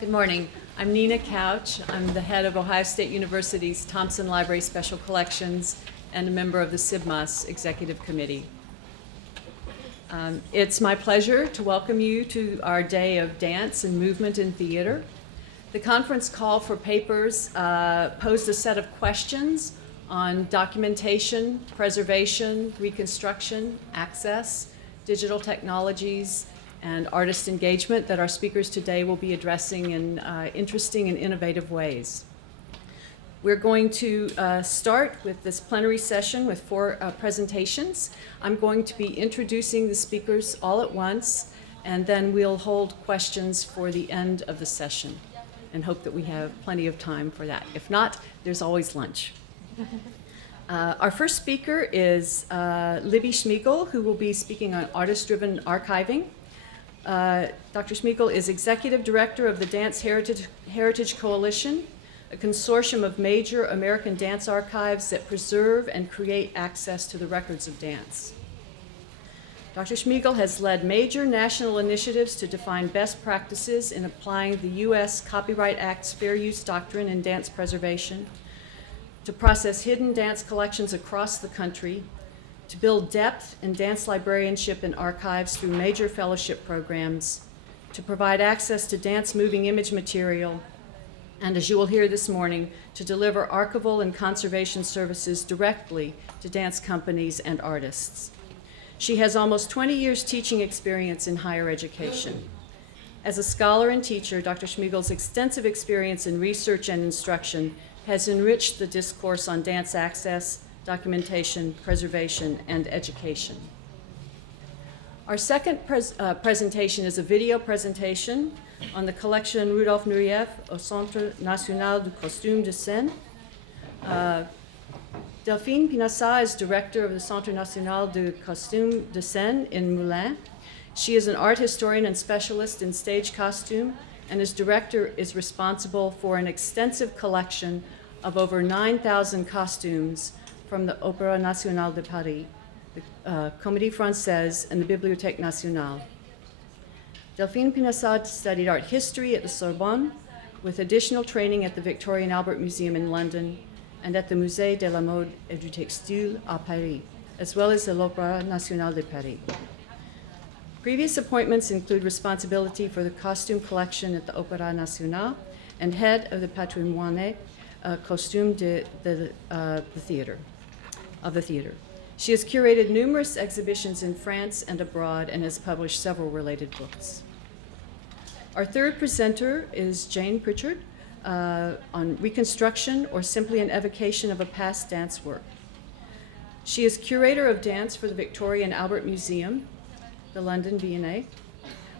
Good morning. I'm Nena Couch. I'm the head of Ohio State University's Thompson Library Special Collections and a member of the SIBMAS Executive Committee. It's my pleasure to welcome you to our day of dance and movement in theater. The conference call for papers posed a set of questions on documentation, preservation, reconstruction, access, digital technologies, and artist engagement that our speakers today will be addressing in interesting and innovative ways. We're going to start with this plenary session with four presentations. I'm going to be introducing the speakers all at once, and then we'll hold questions for the end of the session and hope that we have plenty of time for that. If not, there's always lunch. Our first speaker is Libby Smigel, who will be speaking on artist-driven archiving. Dr. Smigel is Executive Director of the Dance Heritage Coalition, a consortium of major American dance archives that preserve and create access to the records of dance. Dr. Smigel has led major national initiatives to define best practices in applying the U.S. Copyright Act's fair use doctrine in dance preservation, to process hidden dance collections across the country, to build depth in dance librarianship and archives through major fellowship programs, to provide access to dance moving image material, and as you will hear this morning, to deliver archival and conservation services directly to dance companies and artists. She has almost 20 years teaching experience in higher education. As a scholar and teacher, Dr. Smigel's extensive experience in research and instruction has enriched the discourse on dance access, documentation, preservation, and education. Our second presentation is a video presentation on the collection Rudolf Noureev au Centre National du Costume de Scène. Delphine Pinasa is director of the Centre National du Costume de Scène in Moulins. She is an art historian and specialist in stage costume, and as director is responsible for an extensive collection of over 9,000 costumes from the Opéra National de Paris, the Comédie Française, and the Bibliothèque Nationale. Delphine Pinasa studied art history at the Sorbonne, with additional training at the Victoria and Albert Museum in London and at the Musée de la Mode et du Textile à Paris, as well as the l'Opéra National de Paris. Previous appointments include responsibility for the costume collection at the Opéra National and head of the Patrimoine Costume de the theater. She has curated numerous exhibitions in France and abroad and has published several related books. Our third presenter is Jane Pritchard on reconstruction or simply an evocation of a past dance work. She is curator of dance for the Victoria and Albert Museum, the London V&A.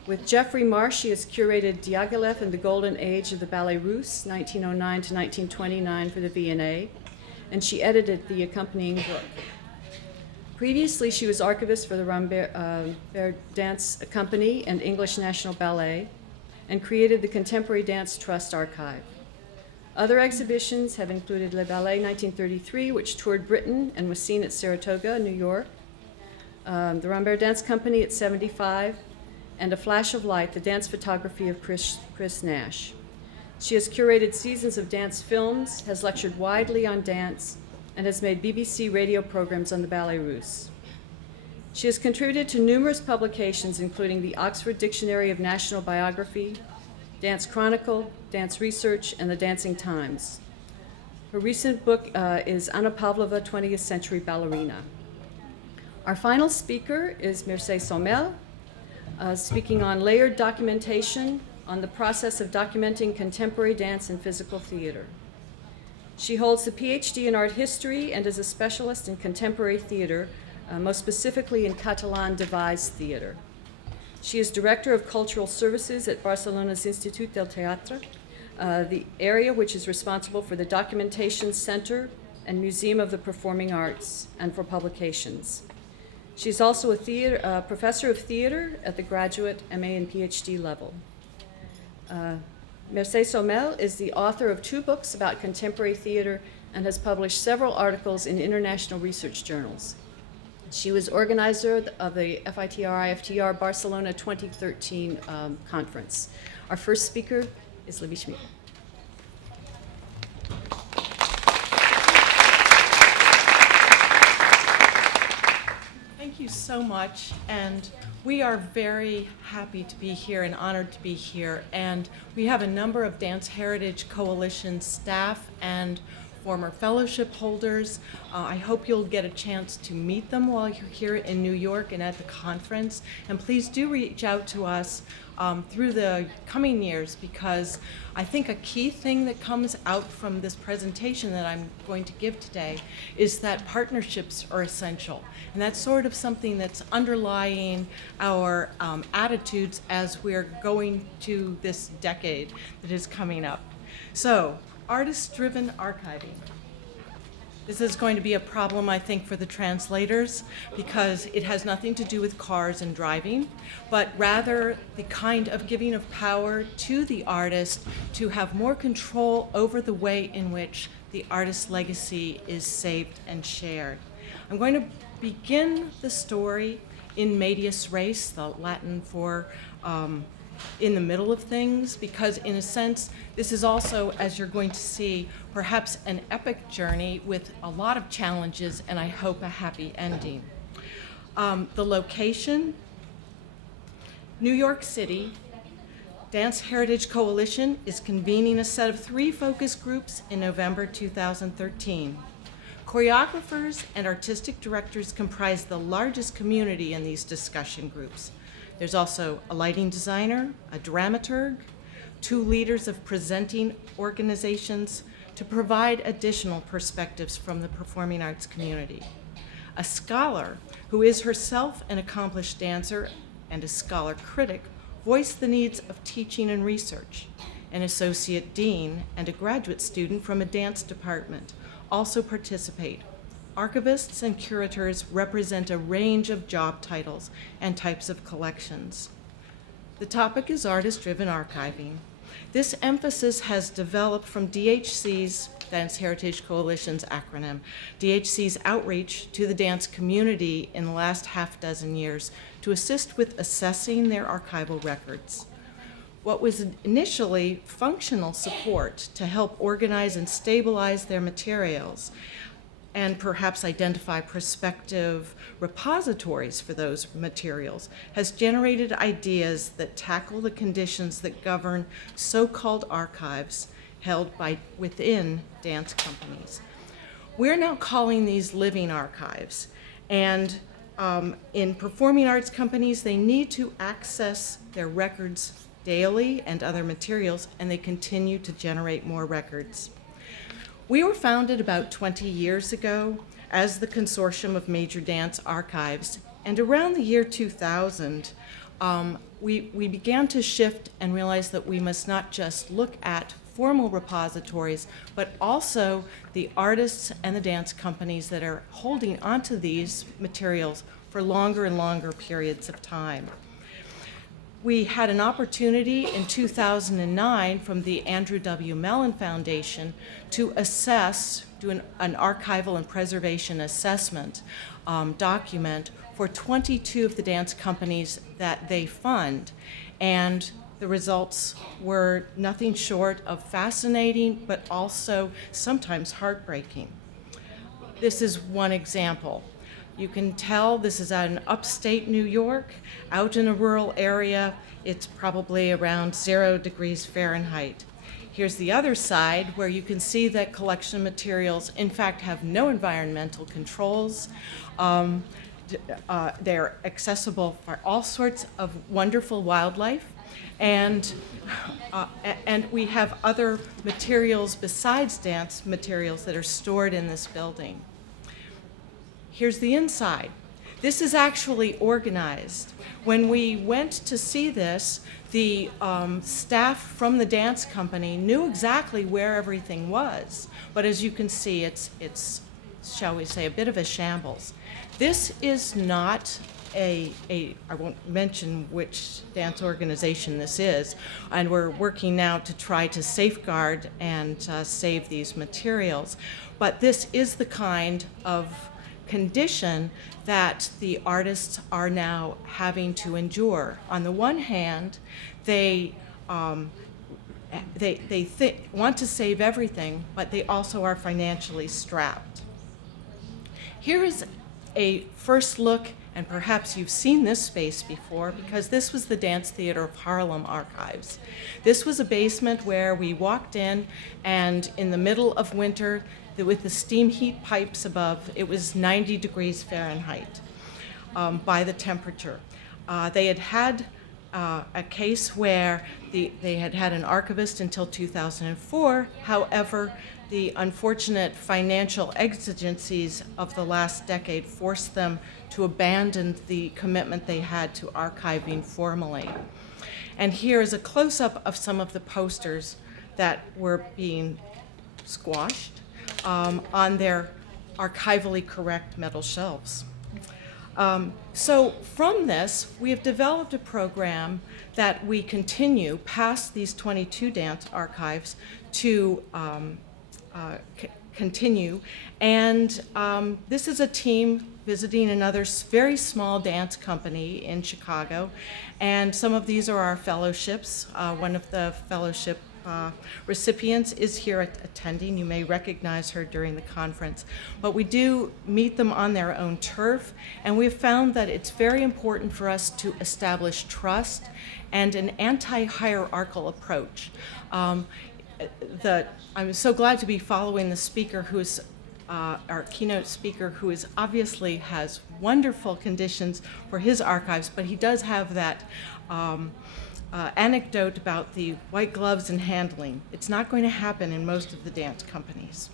With Geoffrey Marsh, she has curated Diaghilev and the Golden Age of the Ballet Russe, 1909 to 1929 for the V&A, and she edited the accompanying book. Previously, she was archivist for the Rambert Dance Company and English National Ballet, and created the Contemporary Dance Trust Archive. Other exhibitions have included Le Ballet 1933, which toured Britain and was seen at Saratoga, New York, the Rambert Dance Company at 75, and A Flash of Light, the dance photography of Chris Nash. She has curated seasons of dance films, has lectured widely on dance, and has made BBC radio programs on the Ballet Russe. She has contributed to numerous publications, including the Oxford Dictionary of National Biography, Dance Chronicle, Dance Research, and the Dancing Times. Her recent book is Anna Pavlova, 20th Century Ballerina. Our final speaker is Mircea Somel, speaking on layered documentation on the process of documenting contemporary dance and physical theater. She holds the PhD in art history and is a specialist in contemporary theater, most specifically in Catalan devised theater. She is director of cultural services at Barcelona's Institut del Teatre, the area which is responsible for the Documentation Center and Museum of the Performing Arts and for publications. She's also a professor of theater at the graduate, MA, and PhD level. Mircea Somel is the author of 2 books about contemporary theater and has published several articles in international research journals. She was organizer of the FITR-IFTR Barcelona 2013 conference. Our first speaker is Libby Smigel. Thank you so much, and we are very happy to be here and honored to be here. And we have a number of Dance Heritage Coalition staff and former fellowship holders. I hope you'll get a chance to meet them while you're here in New York and at the conference. And please do reach out to us through the coming years, because I think a key thing that comes out from this presentation that I'm going to give today is that partnerships are essential. And that's sort of something that's underlying our attitudes as we're going to this decade that is coming up. So, artist-driven archiving. This is going to be a problem, I think, for the translators, because it has nothing to do with cars and driving, but rather the kind of giving of power to the artist to have more control over the way in which the artist's legacy is saved and shared. I'm going to begin the story in medias res, the Latin for in the middle of things, because in a sense, this is also, as you're going to see, perhaps an epic journey with a lot of challenges and I hope a happy ending. The location, New York City. Dance Heritage Coalition is convening a set of 3 focus groups in November 2013. Choreographers and artistic directors comprise the largest community in these discussion groups. There's also a lighting designer, a dramaturg, 2 leaders of presenting organizations to provide additional perspectives from the performing arts community. A scholar who is herself an accomplished dancer and a scholar critic voice the needs of teaching and research. An associate dean and a graduate student from a dance department also participate. Archivists and curators represent a range of job titles and types of collections. The topic is artist-driven archiving. This emphasis has developed from DHC's, Dance Heritage Coalition's acronym, DHC's outreach to the dance community in the last half-dozen years to assist with assessing their archival records. What was initially functional support to help organize and stabilize their materials and perhaps identify prospective repositories for those materials has generated ideas that tackle the conditions that govern so-called archives held within dance companies. We're now calling these living archives, and in performing arts companies, they need to access their records daily and other materials, and they continue to generate more records. We were founded about 20 years ago as the Consortium of Major Dance Archives, and around the year 2000, we began to shift and realize that we must not just look at formal repositories, but also the artists and the dance companies that are holding onto these materials for longer and longer periods of time. We had an opportunity in 2009 from the Andrew W. Mellon Foundation to assess, do an archival and preservation assessment document for 22 of the dance companies that they fund. And the results were nothing short of fascinating, but also sometimes heartbreaking. This is one example. You can tell this is out in upstate New York, out in a rural area. It's probably around 0 degrees Fahrenheit. Here's the other side where you can see that collection materials, in fact, have no environmental controls. They're accessible for all sorts of wonderful wildlife. And we have other materials besides dance materials that are stored in this building. Here's the inside. This is actually organized. When we went to see this, the staff from the dance company knew exactly where everything was. But as you can see, it's shall we say, a bit of a shambles. This is not I won't mention which dance organization this is, and we're working now to try to safeguard and save these materials. But this is the kind of condition that the artists are now having to endure. On the one hand, they want to save everything, but they also are financially strapped. Here is a first look, and perhaps you've seen this space before, because this was the Dance Theater of Harlem archives. This was a basement where we walked in, and in the middle of winter, with the steam heat pipes above, it was 90 degrees Fahrenheit by the temperature. They had had a case where they had had an archivist until 2004. However, the unfortunate financial exigencies of the last decade forced them to abandon the commitment they had to archiving formally. And here is a close-up of some of the posters that were being squashed on their archivally correct metal shelves. So from this, we have developed a program that we continue past these 22 dance archives to continue. And this is a team visiting another very small dance company in Chicago. And some of these are our fellowships. One of the fellowship recipients is here attending. You may recognize her during the conference. But we do meet them on their own turf, and we've found that it's very important for us to establish trust and an anti-hierarchical approach. I'm so glad to be following the speaker who's our keynote speaker, who is obviously has wonderful conditions for his archives, but he does have that anecdote about the white gloves and handling. It's not going to happen in most of the dance companies.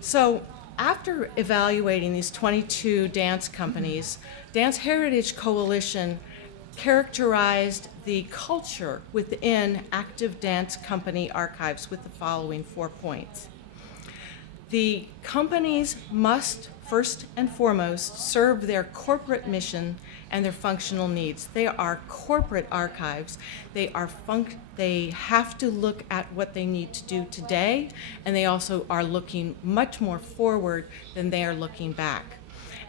So after evaluating these 22 dance companies, Dance Heritage Coalition characterized the culture within active dance company archives with the following 4 points. The companies must, first and foremost, serve their corporate mission and their functional needs. They are corporate archives. They have to look at what they need to do today, and they also are looking much more forward than they are looking back.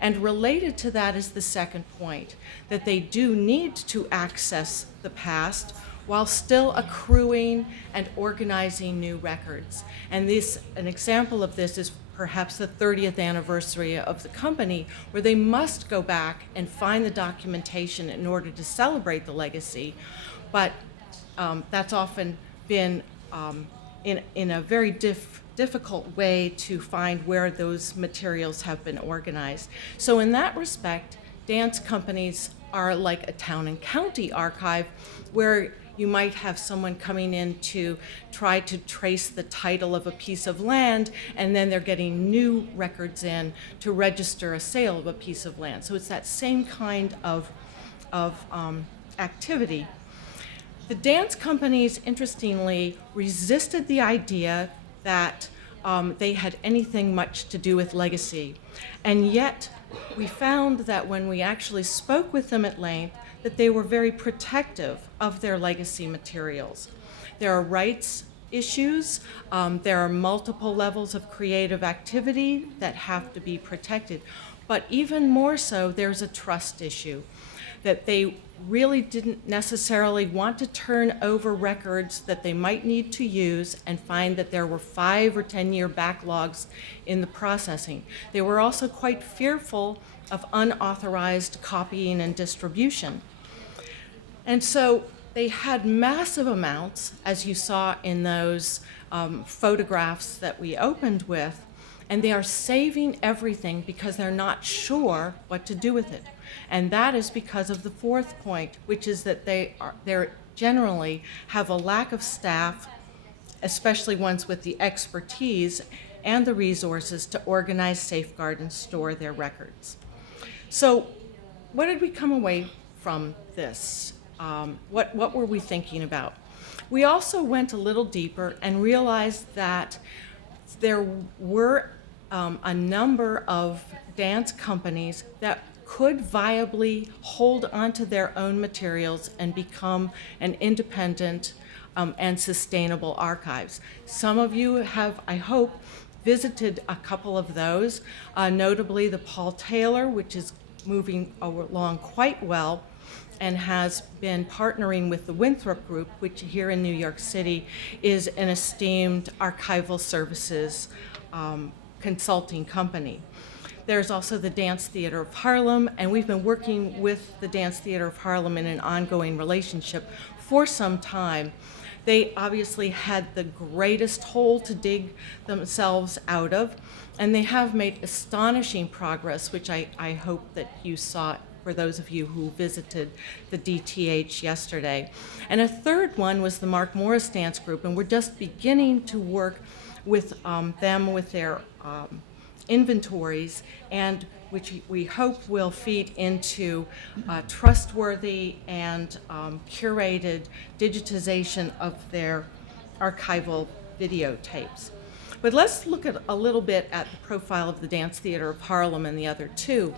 And related to that is the second point, that they do need to access the past while still accruing and organizing new records. And an example of this is perhaps the 30th anniversary of the company, where they must go back and find the documentation in order to celebrate the legacy. But that's often been in a very difficult way to find where those materials have been organized. So in that respect, dance companies are like a town and county archive, where you might have someone coming in to try to trace the title of a piece of land, and then they're getting new records in to register a sale of a piece of land. So it's that same kind of activity. The dance companies, interestingly, resisted the idea that they had anything much to do with legacy. And yet, we found that when we actually spoke with them at length, that they were very protective of their legacy materials. There are rights issues, there are multiple levels of creative activity that have to be protected. But even more so, there's a trust issue, that they really didn't necessarily want to turn over records that they might need to use and find that there were 5 or 10-year backlogs in the processing. They were also quite fearful of unauthorized copying and distribution. And so they had massive amounts, as you saw in those photographs that we opened with, and they are saving everything because they're not sure what to do with it. And that is because of the fourth point, which is that they generally have a lack of staff, especially ones with the expertise and the resources to organize, safeguard, and store their records. So what did we come away from this? What were we thinking about? We also went a little deeper and realized that there were a number of dance companies that could viably hold onto their own materials and become an independent and sustainable archives. Some of you have, I hope, visited a couple of those, notably the Paul Taylor, which is moving along quite well, and has been partnering with the Winthrop Group, which here in New York City is an esteemed archival services consulting company. There's also the Dance Theater of Harlem, and we've been working with the Dance Theater of Harlem in an ongoing relationship for some time. They obviously had the greatest hole to dig themselves out of, and they have made astonishing progress, which I hope that you saw for those of you who visited the DTH yesterday. And a third one was the Mark Morris Dance Group, and we're just beginning to work with them with their inventories, and which we hope will feed into trustworthy and curated digitization of their archival videotapes. But let's look at a little bit at the profile of the Dance Theater of Harlem and the other two.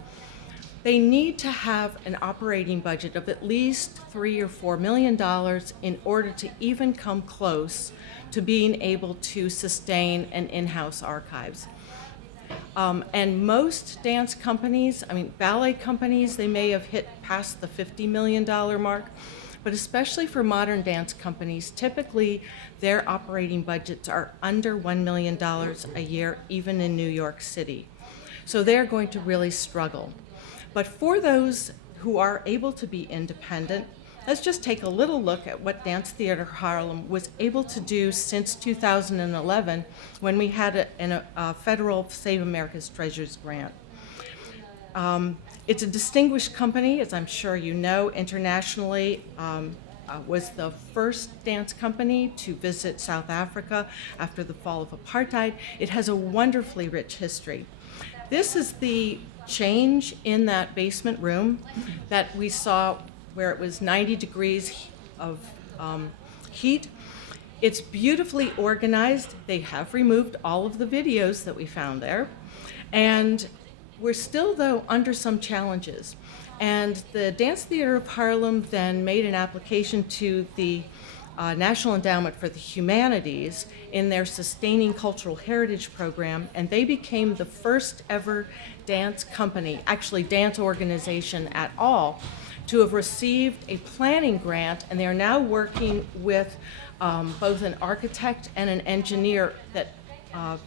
They need to have an operating budget of at least $3 or $4 million in order to even come close to being able to sustain an in-house archives. And most dance companies, ballet companies, they may have hit past the $50 million mark, but especially for modern dance companies, typically their operating budgets are under $1 million a year, even in New York City. So they're going to really struggle. But for those who are able to be independent, let's just take a little look at what Dance Theater Harlem was able to do since 2011 when we had a federal Save America's Treasures grant. It's a distinguished company, as I'm sure you know, internationally. Was the first dance company to visit South Africa after the fall of apartheid. It has a wonderfully rich history. This is the change in that basement room that we saw where it was 90 degrees of heat. It's beautifully organized. They have removed all of the videos that we found there. And we're still, though, under some challenges. And the Dance Theater of Harlem then made an application to the National Endowment for the Humanities in their Sustaining Cultural Heritage program, and they became the first ever dance company, actually dance organization at all, to have received a planning grant, and they are now working with both an architect and an engineer, that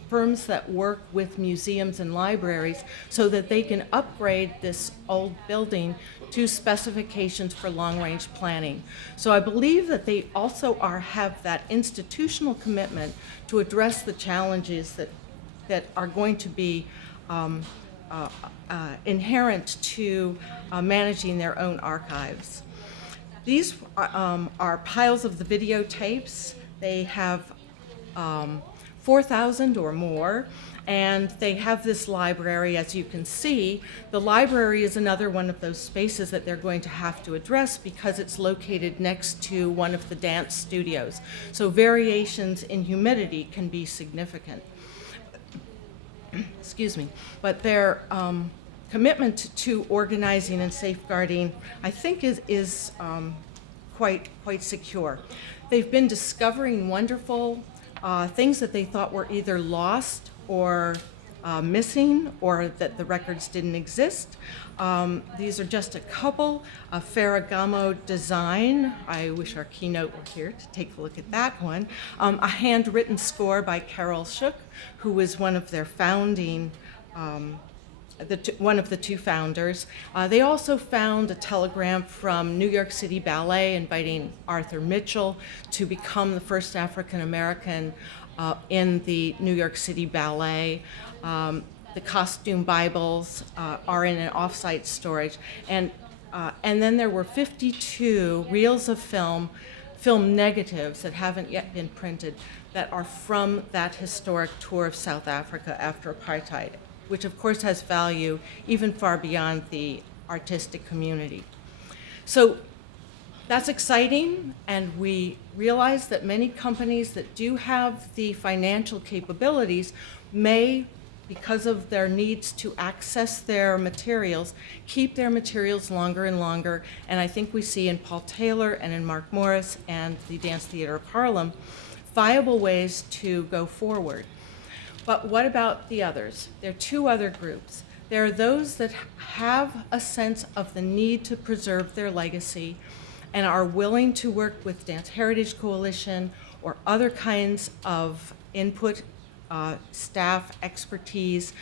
firms that work with museums and libraries, so that they can upgrade this old building to specifications for long-range planning. So I believe that they also have that institutional commitment to address the challenges that are going to be inherent to managing their own archives. These are piles of the videotapes. They have 4,000 or more, and they have this library. As you can see, the library is another one of those spaces that they're going to have to address because it's located next to one of the dance studios. So variations in humidity can be significant. Excuse me. But their commitment to organizing and safeguarding, I think, is quite secure. They've been discovering wonderful things that they thought were either lost or missing, or that the records didn't exist. These are just a couple. Ferragamo design. I wish our keynote were here to take a look at that one. A handwritten score by Carol Shook, who was one of their founding, one of the two founders. They also found a telegram from New York City Ballet inviting Arthur Mitchell to become the first African American in the New York City Ballet. The costume Bibles are in an off-site storage, and then there were 52 reels of film negatives that haven't yet been printed that are from that historic tour of South Africa after apartheid, which of course has value even far beyond the artistic community. So that's exciting, and we realize that many companies that do have the financial capabilities may, because of their needs to access their materials, keep their materials longer and longer. And I think we see in Paul Taylor and in Mark Morris and the Dance Theater of Harlem viable ways to go forward. But what about the others? There are two other groups. There are those that have a sense of the need to preserve their legacy and are willing to work with Dance Heritage Coalition or other kinds of input, staff expertise,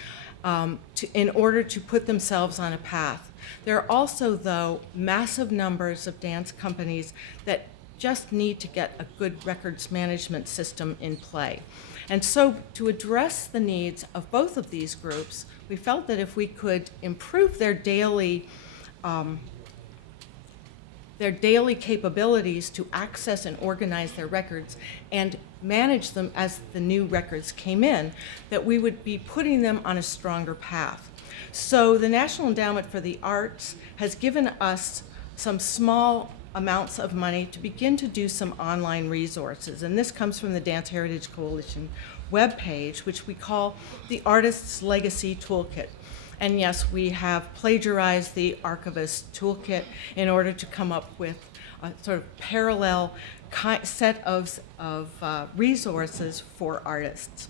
in order to put themselves on a path. There are also, though, massive numbers of dance companies that just need to get a good records management system in play. And so to address the needs of both of these groups, we felt that if we could improve their daily capabilities to access and organize their records and manage them as the new records came in, that we would be putting them on a stronger path. So the National Endowment for the Arts has given us some small amounts of money to begin to do some online resources. And this comes from the Dance Heritage Coalition webpage, which we call the Artist's Legacy Toolkit. And yes, we have plagiarized the Archivist Toolkit in order to come up with a sort of parallel set of resources for artists.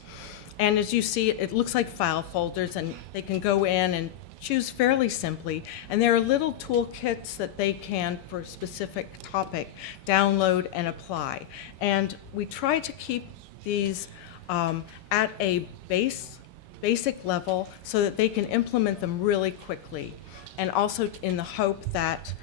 And as you see, it looks like file folders, and they can go in and choose fairly simply. And there are little toolkits that they can, for a specific topic, download and apply. And we try to keep these at a basic level so that they can implement them really quickly, and also in the hope that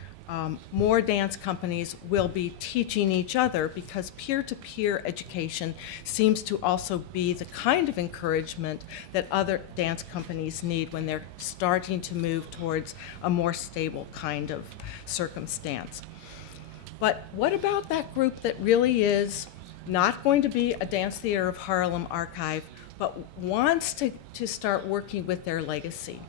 more dance companies will be teaching each other, because peer-to-peer education seems to also be the kind of encouragement that other dance companies need when they're starting to move towards a more stable kind of circumstance. But what about that group that really is not going to be a Dance Theater of Harlem archive, but wants to start working with their legacy?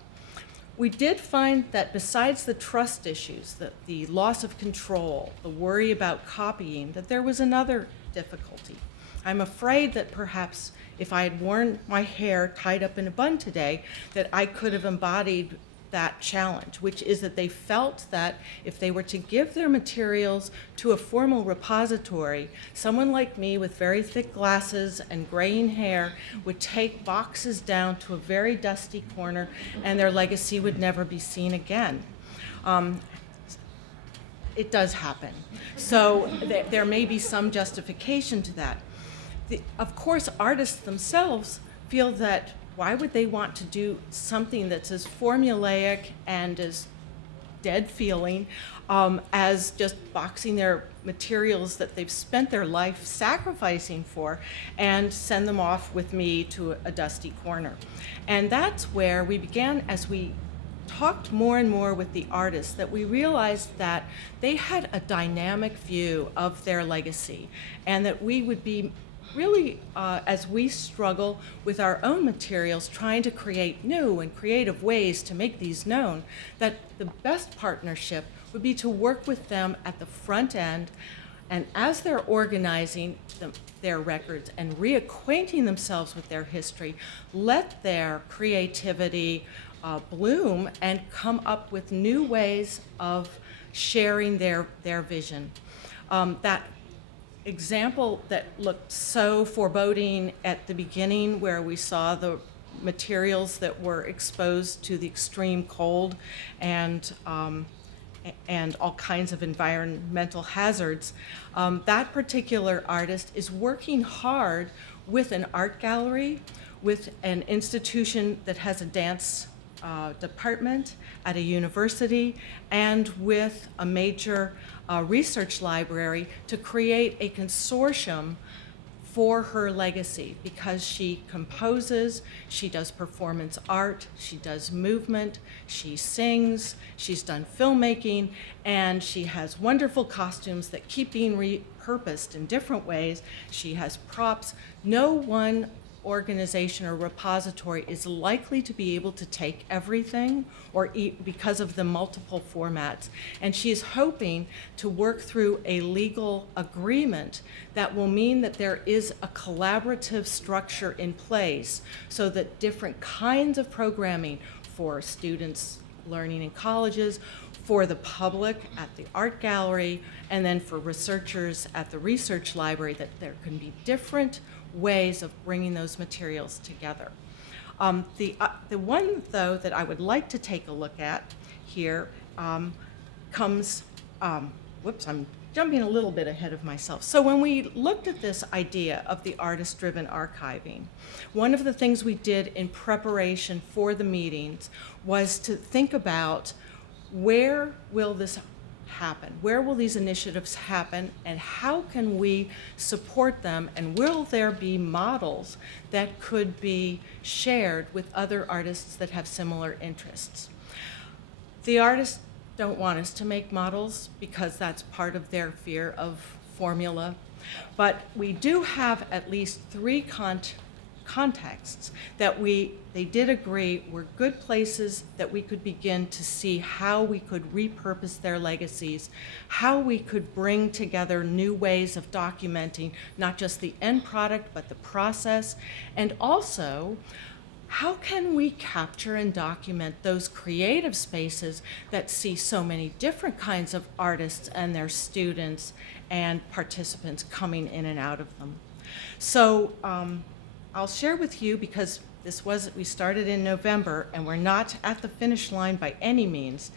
We did find that besides the trust issues, the loss of control, the worry about copying, that there was another difficulty. I'm afraid that perhaps if I had worn my hair tied up in a bun today, that I could have embodied that challenge, which is that they felt that if they were to give their materials to a formal repository, someone like me with very thick glasses and graying hair would take boxes down to a very dusty corner, and their legacy would never be seen again. It does happen. So there may be some justification to that. Of course, artists themselves feel that why would they want to do something that's as formulaic and as dead feeling as just boxing their materials that they've spent their life sacrificing for and send them off with me to a dusty corner? And that's where we began, as we talked more and more with the artists, that we realized that they had a dynamic view of their legacy, and that we would be really, as we struggle with our own materials, trying to create new and creative ways to make these known, that the best partnership would be to work with them at the front end, and as they're organizing their records and reacquainting themselves with their history, let their creativity bloom and come up with new ways of sharing their vision. That example that looked so foreboding at the beginning, where we saw the materials that were exposed to the extreme cold and all kinds of environmental hazards, that particular artist is working hard with an art gallery, with an institution that has a dance department at a university, and with a major research library to create a consortium for her legacy, because she composes, she does performance art, she does movement, she sings, she's done filmmaking, and she has wonderful costumes that keep being repurposed in different ways. She has props. No one organization or repository is likely to be able to take everything, or because of the multiple formats. And she is hoping to work through a legal agreement that will mean that there is a collaborative structure in place, so that different kinds of programming for students learning in colleges, for the public at the art gallery, and then for researchers at the research library, that there can be different ways of bringing those materials together. The one, though, that I would like to take a look at here comes, whoops, I'm jumping a little bit ahead of myself. So when we looked at this idea of the artist-driven archiving, one of the things we did in preparation for the meetings was to think about where will this happen? Where will these initiatives happen, and how can we support them, and will there be models that could be shared with other artists that have similar interests? The artists don't want us to make models because that's part of their fear of formula, but we do have at least three contexts that they did agree were good places that we could begin to see how we could repurpose their legacies, how we could bring together new ways of documenting not just the end product but the process, and also how can we capture and document those creative spaces that see so many different kinds of artists and their students and participants coming in and out of them. So I'll share with you, because we started in November and we're not at the finish line by any means,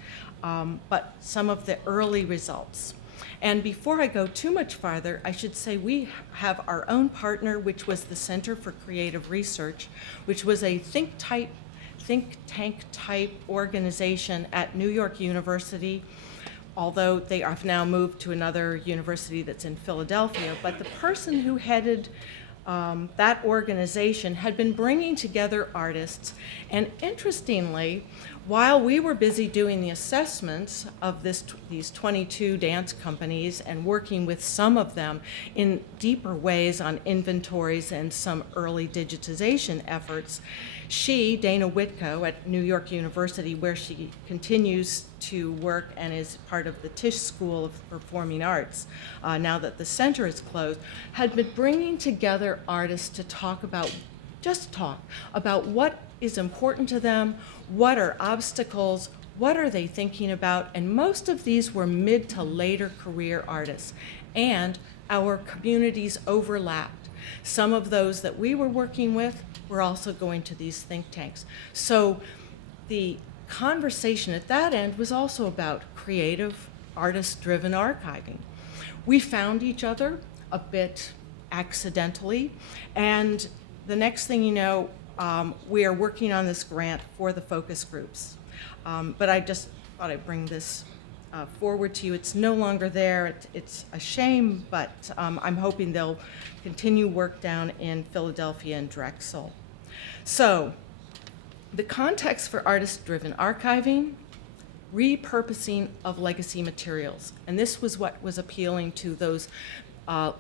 but some of the early results. And before I go too much farther, I should say we have our own partner, which was the Center for Creative Research, which was a think tank type organization at New York University, although they have now moved to another university that's in Philadelphia. But the person who headed that organization had been bringing together artists, and interestingly, while we were busy doing the assessments of these 22 dance companies and working with some of them in deeper ways on inventories and some early digitization efforts, she, Dana Whitko at New York University, where she continues to work and is part of the Tisch School of Performing Arts, now that the center is closed, had been bringing together artists to talk about what is important to them, what are obstacles, what are they thinking about, and most of these were mid to later career artists, and our communities overlapped. Some of those that we were working with were also going to these think tanks. So the conversation at that end was also about creative, artist-driven archiving. We found each other a bit accidentally, and the next thing you know, we are working on this grant for the focus groups. But I just thought I'd bring this forward to you. It's no longer there. It's a shame, but I'm hoping they'll continue work down in Philadelphia and Drexel. So the context for artist-driven archiving, repurposing of legacy materials. And this was what was appealing to those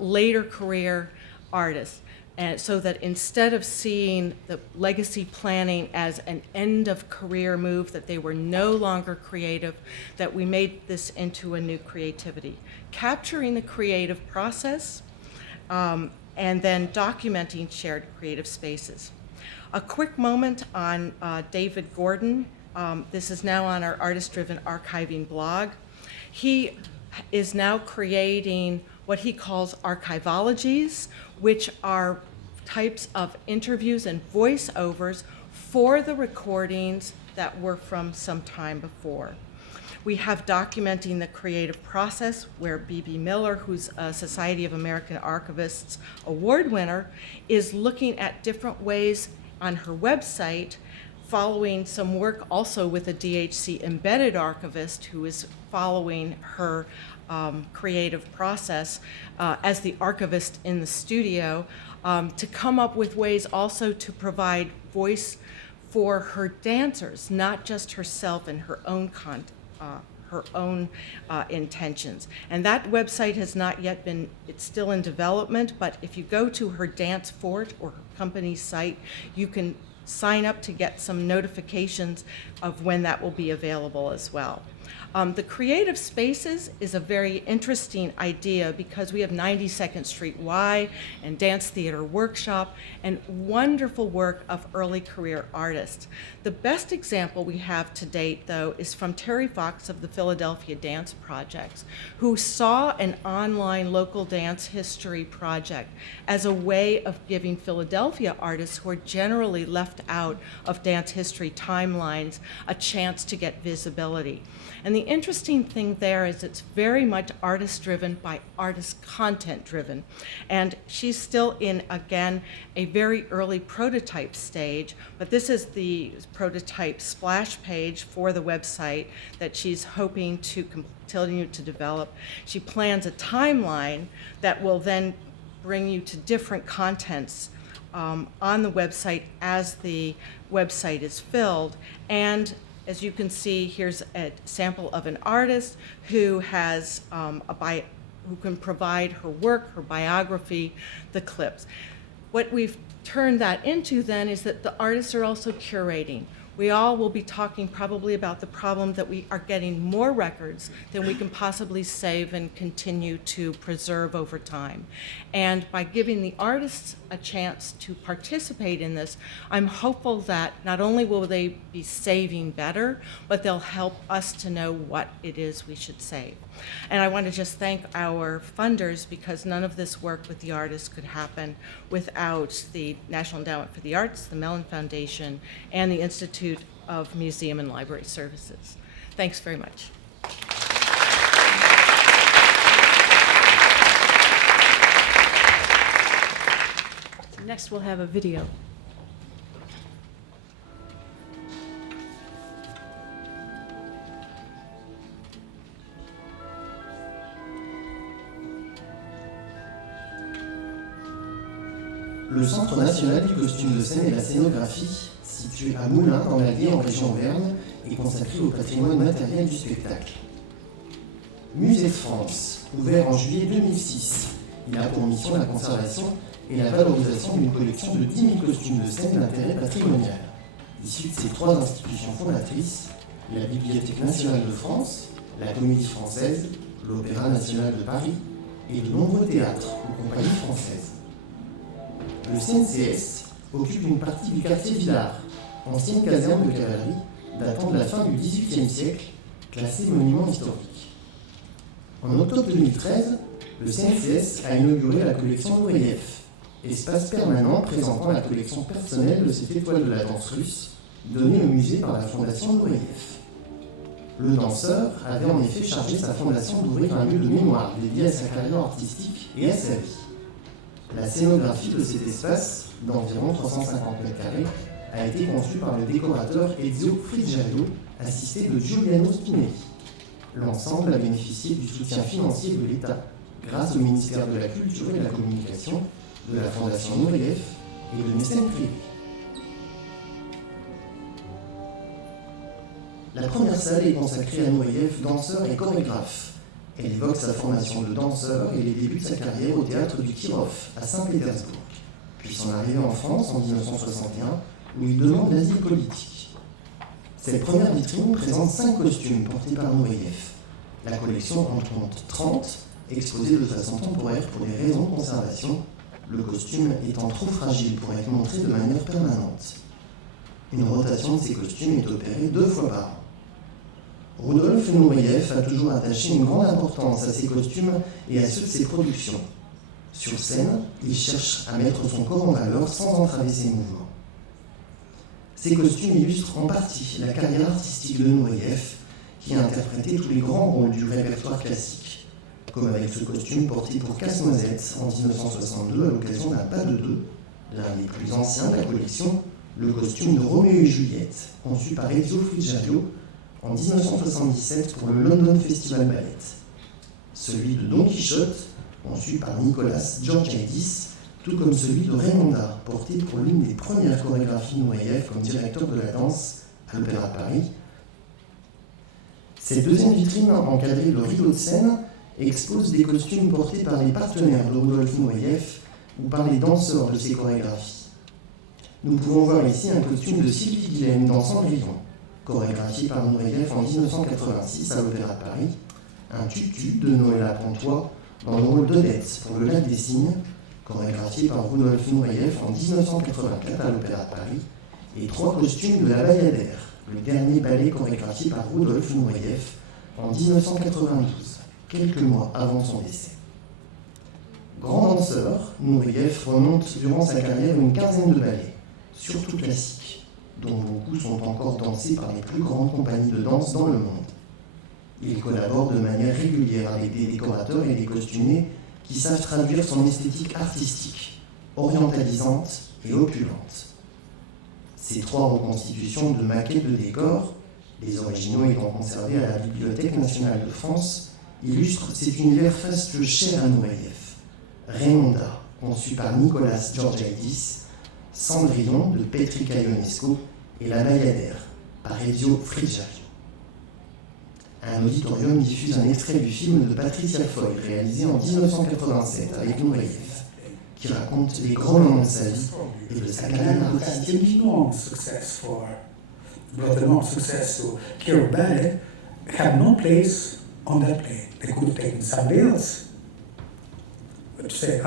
later career artists. And so that instead of seeing the legacy planning as an end of career move, that they were no longer creative, that we made this into a new creativity. Capturing the creative process and then documenting shared creative spaces. A quick moment on David Gordon. This is now on our artist-driven archiving blog. He is now creating what he calls archivologies, which are types of interviews and voiceovers for the recordings that were from some time before. We have documenting the creative process, where B.B. Miller, who's a Society of American Archivists award winner, is looking at different ways on her website, following some work also with a DHC embedded archivist who is following her creative process as the archivist in the studio, to come up with ways also to provide voice for her dancers, not just herself and her own intentions. And that website has not yet been, it's still in development, but if you go to her Dance Fort or her company's site, you can sign up to get some notifications of when that will be available as well. The creative spaces is a very interesting idea because we have 92nd Street Y and Dance Theater Workshop and wonderful work of early career artists. The best example we have to date, though, is from Terry Fox of the Philadelphia Dance Projects, who saw an online local dance history project as a way of giving Philadelphia artists who are generally left out of dance history timelines a chance to get visibility. And the interesting thing there is it's very much artist-driven by artist content-driven. And she's still in, again, a very early prototype stage, but this is the prototype splash page for the website that she's hoping to continue to develop. She plans a timeline that will then bring you to different contents on the website as the website is filled. And as you can see, here's a sample of an artist who has who can provide her work, her biography, the clips. What we've turned that into then is that the artists are also curating. We all will be talking probably about the problem that we are getting more records than we can possibly save and continue to preserve over time. And by giving the artists a chance to participate in this, I'm hopeful that not only will they be saving better, but they'll help us to know what it is we should save. And I want to just thank our funders because none of this work with the artists could happen without the National Endowment for the Arts, the Mellon Foundation, and the Institute of Museum and Library Services. Thanks very much. Next, we'll have a video. Le Centre national du costume de scène et de la scénographie, situé à Moulins, dans l'Allier, en région Auvergne, est consacré au patrimoine matériel du spectacle. Musée de France, ouvert en juillet 2006, il a pour mission la conservation et la valorisation d'une collection de 10 000 costumes de scène d'intérêt patrimonial, issus de ses 3 institutions fondatrices, la Bibliothèque nationale de France, la Comédie française, l'Opéra national de Paris et de nombreux théâtres ou compagnies françaises. Le CNCS occupe une partie du quartier Villars, ancienne caserne de cavalerie datant de la fin du XVIIIe siècle, classée monument historique. En octobre 2013, le CNCS a inauguré la collection Noureev, espace permanent présentant la collection personnelle de cette étoile de la danse russe, donnée au musée par la fondation Noureev. Le danseur avait en effet chargé sa fondation d'ouvrir un lieu de mémoire dédié à sa carrière artistique et à sa vie. La scénographie de cet espace, d'environ 350 m², a été conçue par le décorateur Ezio Frigerio, assisté de Giuliano Spinelli. L'ensemble a bénéficié du soutien financier de l'État, grâce au ministère de la Culture et de la Communication, de la Fondation Noureev et de mécènes privés. La première salle est consacrée à Noureev, danseur et chorégraphe. Elle évoque sa formation de danseur et les débuts de sa carrière au théâtre du Kirov, à Saint-Pétersbourg, puis son arrivée en France en 1961, où il demande l'asile politique. Cette première vitrine présente 5 costumes portés par Noureev. La collection en compte 30, exposés de façon temporaire pour des raisons de conservation, le costume étant trop fragile pour être montré de manière permanente. Une rotation de ces costumes est opérée 2 fois par an. Rudolf Noureev a toujours attaché une grande importance à ses costumes et à ceux de ses productions. Sur scène, il cherche à mettre son corps en valeur sans entraver ses mouvements. Ces costumes illustrent en partie la carrière artistique de Noureev, qui a interprété tous les grands rôles du répertoire classique, comme avec ce costume porté pour Casse-Noisette en 1962 à l'occasion d'un pas de deux, l'un des plus anciens de la collection, le costume de Roméo et Juliette, conçu par Ezio Frigerio en 1977 pour le London Festival Ballet. Celui de Don Quichotte, conçu par Nicolas Georgiadis, tout comme celui de Raymonda, porté pour l'une des premières chorégraphies Noureev comme directeur de la danse à l'Opéra de Paris. Cette deuxième vitrine, encadrée de rideaux de scène, expose des costumes portés par les partenaires de Rudolf Noureev ou par les danseurs de ses chorégraphies. Nous pouvons voir ici un costume de Sylvie Guilhem dansant Grillon. chorégraphié par Noureev en 1986 à l'Opéra de Paris, un tutu de Noëlla Pontois dans le rôle d'Odette pour le Lac des Cygnes, chorégraphié par Rudolf Noureev en 1984 à l'Opéra de Paris, et 3 costumes de la Bayadère, le dernier ballet chorégraphié par Rudolf Noureev en 1992, quelques mois avant son décès. Grand danseur, Noureev remonte durant sa carrière une quinzaine de ballets, surtout classiques, dont beaucoup sont encore dansés par les plus grandes compagnies de danse dans le monde. Il collabore de manière régulière avec des décorateurs et des costumiers qui savent traduire son esthétique artistique, orientalisante et opulente. Ces 3 reconstitutions de maquettes de décors, les originaux étant conservés à la Bibliothèque nationale de France, illustrent cet univers fastueux cher à Noureev. Raimonda, conçu par Nicolas Georgiadis, Cendrillon de Petrica Ionesco et La Bayadère par Ezio Frigiario. Un auditorium diffuse un extrait du film de Patricia Foy réalisé en 1987 avec Noureev, qui raconte les grands moments de sa vie et de sa carrière artistique. But the non-success to Kiro Ballet had no place on that plane. They could have taken somebody else. But to say,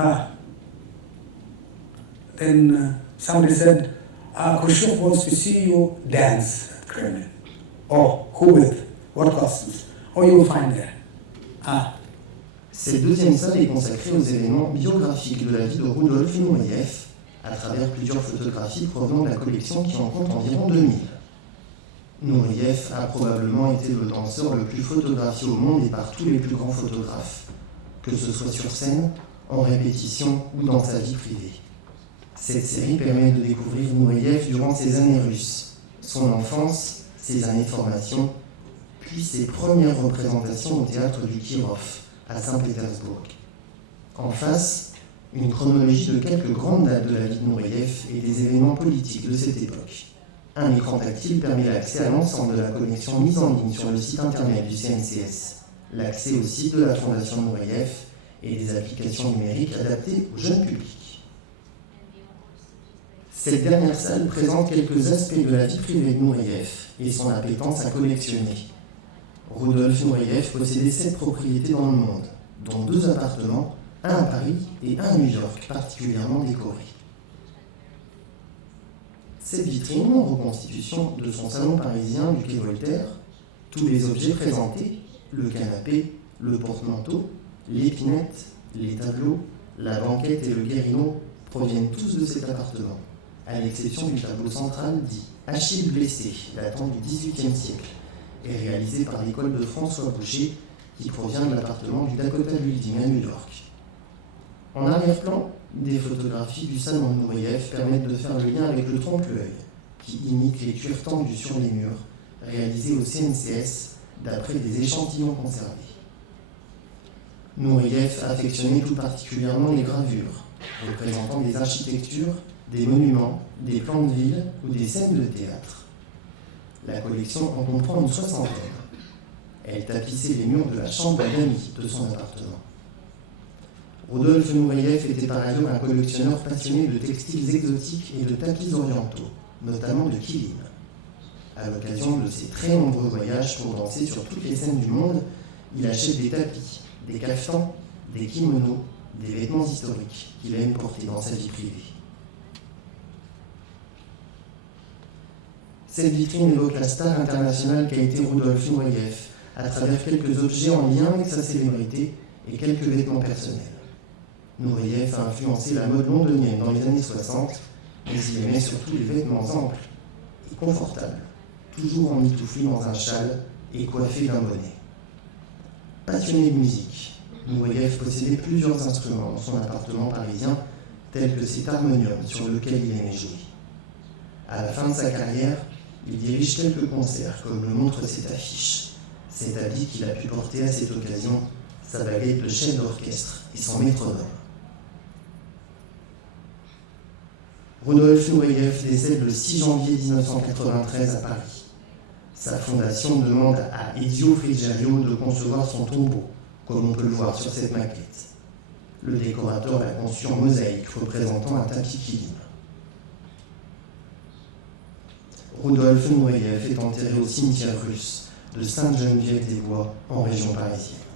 then somebody said, Khrushchev wants to see you dance at Kremlin. Oh, who with? What costumes? Oh, you will find there. Cette deuxième salle est consacrée aux événements biographiques de la vie de Rudolf Noureev, à travers plusieurs photographies provenant de la collection qui en compte environ 2000. Noureev a probablement été le danseur le plus photographié au monde et par tous les plus grands photographes, que ce soit sur scène, en répétition ou dans sa vie privée. Cette série permet de découvrir Noureev durant ses années russes, son enfance, ses années de formation, puis ses premières représentations au théâtre du Kirov, à Saint-Pétersbourg. En face, une chronologie de quelques grandes dates de la vie de Noureev et des événements politiques de cette époque. Un écran tactile permet l'accès à l'ensemble de la collection mise en ligne sur le site internet du CNCS, l'accès au site de la Fondation Noureev et des applications numériques adaptées au jeune public. Cette dernière salle présente quelques aspects de la vie privée de Noureev et son appétence à collectionner. Rudolf Noureev possédait 7 propriétés dans le monde, dont 2 appartements, un à Paris et un à New York, particulièrement décorés. Cette vitrine, en reconstitution de son salon parisien du quai Voltaire, tous les objets présentés, le canapé, le porte-manteau, l'épinette, les tableaux, la banquette et le guérino, proviennent tous de cet appartement, à l'exception du tableau central dit « Achille blessé », datant du XVIIIe siècle, et réalisé par l'école de François Boucher, qui provient de l'appartement du Dakota Building à New York. En arrière-plan, des photographies du salon de Noureev permettent de faire le lien avec le trompe-l'œil, qui imite les cuirs tendus sur les murs, réalisés au CNCS d'après des échantillons conservés. Noureev affectionnait tout particulièrement les gravures, représentant des architectures, des monuments, des plans de ville ou des scènes de théâtre. La collection en comprend une 60aine. Elle tapissait les murs de la chambre d'amis de son appartement. Rudolf Noureev était par ailleurs un collectionneur passionné de textiles exotiques et de tapis orientaux, notamment de kilim. À l'occasion de ses très nombreux voyages pour danser sur toutes les scènes du monde, il achète des tapis, des caftans, des kimonos, des vêtements historiques qu'il aime porter dans sa vie privée. Cette vitrine évoque la star internationale qu'a été Rudolf Noureev, à travers quelques objets en lien avec sa célébrité et quelques vêtements personnels. Noureev a influencé la mode londonienne dans les années 60, mais il aimait surtout les vêtements amples et confortables, toujours emmitouflés dans un châle et coiffés d'un bonnet. Passionné de musique, Noureev possédait plusieurs instruments dans son appartement parisien, tels que cet harmonium sur lequel il aimait jouer. À la fin de sa carrière, il dirige quelques concerts, comme le montre cette affiche, cet habit qu'il a pu porter à cette occasion, sa baguette de chef d'orchestre et son métronome. Rudolf Noureev décède le 6 janvier 1993 à Paris. Sa fondation demande à Ezio Frigiario de concevoir son tombeau, comme on peut le voir sur cette maquette. Le décorateur l'a conçu en mosaïque représentant un tapis kilim. Rudolf Noureev est enterré au cimetière russe de Sainte-Geneviève-des-Bois en région parisienne.